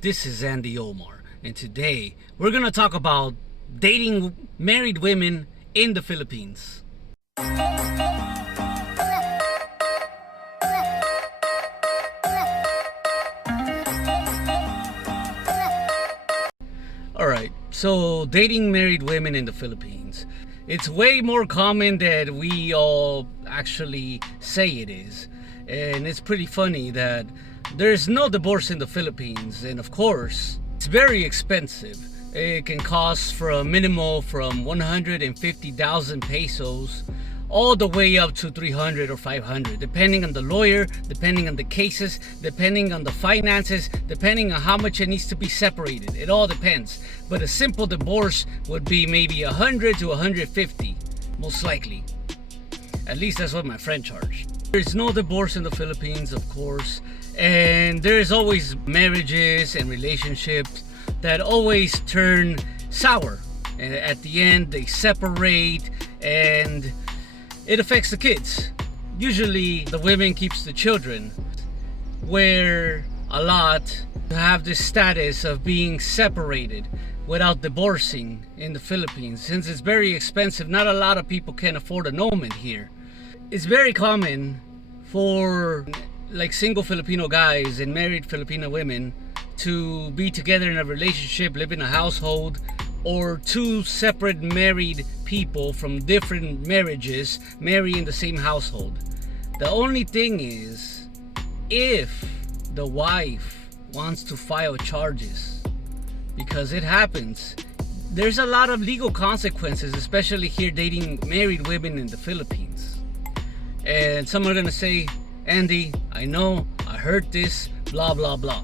This is Andy Omar, and today we're gonna talk about dating married women in the Philippines. Alright, so dating married women in the Philippines. It's way more common than we all actually say it is. And it's pretty funny that there's no divorce in the Philippines, and of course, it's very expensive. It can cost from minimal from 150,000 pesos all the way up to 300 or 500, depending on the lawyer, depending on the cases, depending on the finances, depending on how much it needs to be separated. It all depends. But a simple divorce would be maybe 100 to 150, most likely. At least that's what my friend charged. There's no divorce in the Philippines, of course, and there's always marriages and relationships that always turn sour. And at the end, they separate, and it affects the kids. Usually, the women keeps the children, where a lot have this status of being separated without divorcing in the Philippines. Since it's very expensive, not a lot of people can afford annulment here. It's very common for like single Filipino guys and married Filipino women to be together in a relationship, live in a household, or two separate married people from different marriages marry in the same household. The only thing is, if the wife wants to file charges, because it happens, there's a lot of legal consequences, especially here dating married women in the Philippines. And some are gonna say, Andy, I know, I heard this, blah blah blah.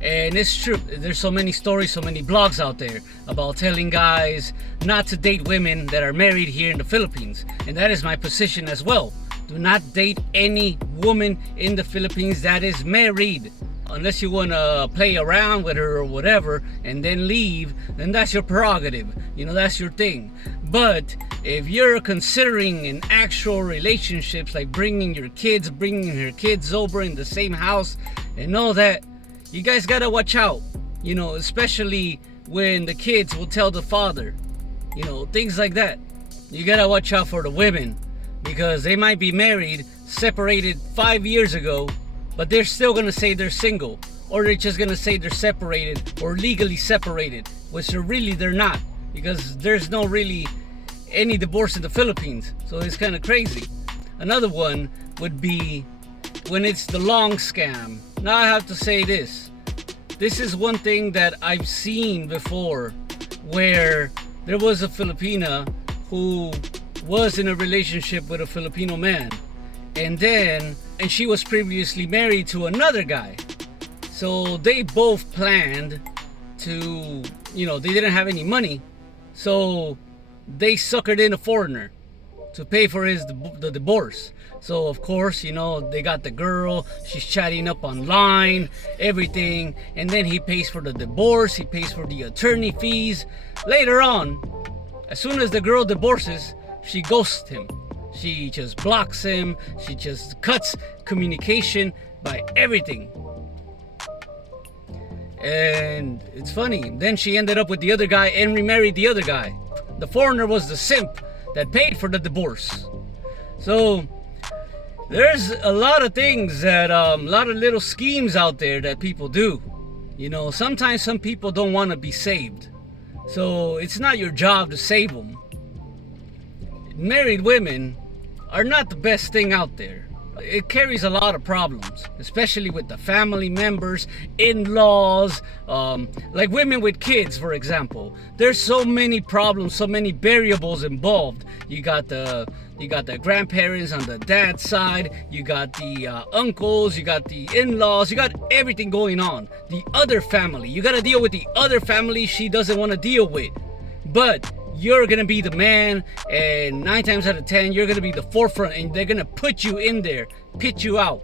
And it's true. There's so many stories, so many blogs out there about telling guys not to date women that are married here in the Philippines. And that is my position as well. Do not date any woman in the Philippines that is married. Unless you want to play around with her or whatever and then leave, then that's your prerogative. You know, that's your thing. But if you're considering an actual relationships, like bringing her kids over in the same house and all that, you guys gotta watch out. You know, especially when the kids will tell the father, you know, things like that. You gotta watch out for the women, because they might be married, separated 5 years ago, but they're still gonna say they're single, or they're just gonna say they're separated or legally separated, which they're not, because there's no really any divorce in the Philippines. So it's kind of crazy. Another one would be when it's the long scam. Now I have to say this. This is one thing that I've seen before, where there was a Filipina who was in a relationship with a Filipino man, and she was previously married to another guy. So they both planned to, you know, they didn't have any money, so they suckered in a foreigner to pay for the divorce. So of course, you know, they got the girl, she's chatting up online, everything, and then he pays for the divorce, he pays for the attorney fees. Later on, as soon as the girl divorces, she ghosts him. She just blocks him, she just cuts communication by everything. And it's funny, then she ended up with the other guy and remarried the other guy. The foreigner was the simp that paid for the divorce. So there's a lot of things that a lot of little schemes out there that people do. You know, sometimes some people don't want to be saved, so it's not your job to save them. Married women are not the best thing out there. It carries a lot of problems, especially with the family members, in-laws, like women with kids, for example. There's so many problems, so many variables involved. You got the grandparents on the dad's side, you got the uncles, you got the in-laws, you got everything going on. The other family, you got to deal with the other family she doesn't want to deal with. But you're gonna be the man, and 9 times out of 10 you're gonna be the forefront, and they're gonna put you in there, pit you out.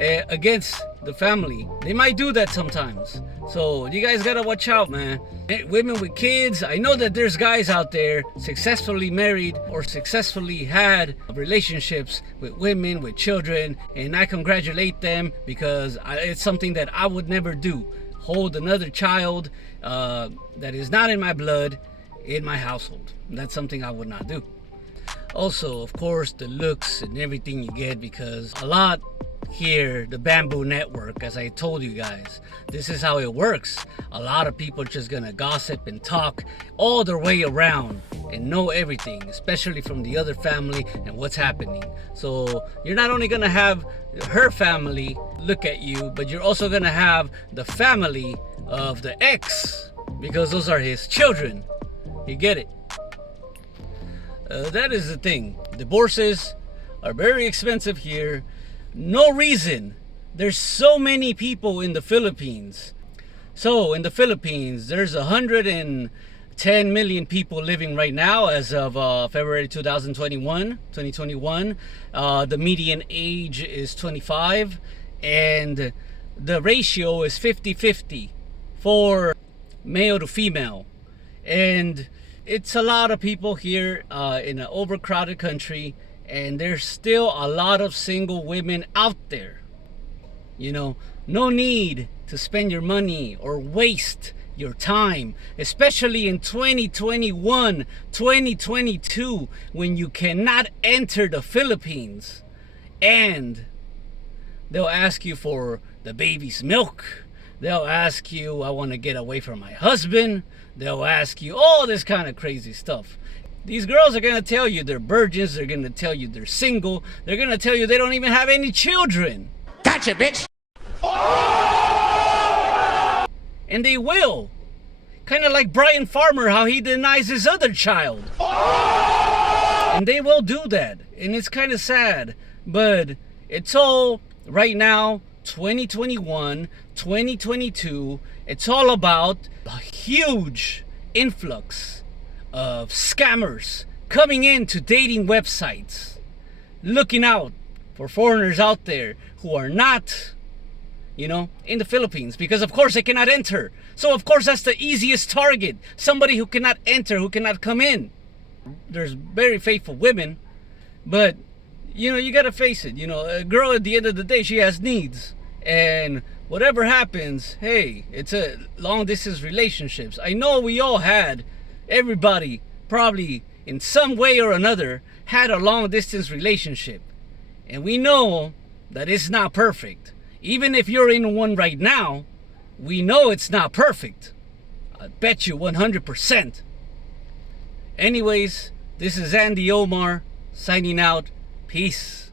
against the family. They might do that sometimes. So you guys gotta watch out, man. Women with kids, I know that there's guys out there successfully married or successfully had relationships with women with children, and I congratulate them because it's something that I would never do. Hold another child that is not in my blood in my household. That's something I would not do. Also, of course, the looks and everything you get, because a lot here, the Bamboo Network, as I told you guys, this is how it works. A lot of people are just gonna gossip and talk all their way around and know everything, especially from the other family and what's happening. So you're not only gonna have her family look at you, but you're also gonna have the family of the ex, because those are his children. You get it? That is the thing. Divorces are very expensive here. No reason. There's so many people in the Philippines. So in the Philippines, there's 110 million people living right now as of February 2021. The median age is 25, and the ratio is 50-50 for male to female. And it's a lot of people here in an overcrowded country, and there's still a lot of single women out there. You know, no need to spend your money or waste your time, especially in 2021, 2022, when you cannot enter the Philippines and they'll ask you for the baby's milk. They'll ask you, I want to get away from my husband. They'll ask you all this kind of crazy stuff. These girls are going to tell you they're virgins. They're going to tell you they're single. They're going to tell you they don't even have any children. Gotcha, bitch. And they will. Kind of like Brian Farmer, how he denies his other child. And they will do that. And it's kind of sad. But it's all right now, 2021, 2022, it's all about a huge influx of scammers coming into dating websites, looking out for foreigners out there who are not, you know, in the Philippines, because of course they cannot enter. So of course that's the easiest target, somebody who cannot enter, who cannot come in. There's very faithful women, but you know, you gotta face it. You know, a girl at the end of the day, she has needs, and whatever happens, hey, it's a long distance relationships. I know we all had, everybody probably in some way or another had a long distance relationship, and we know that it's not perfect. Even if you're in one right now, we know it's not perfect. I bet you 100%. Anyways, this is Andy Omar signing out. Peace.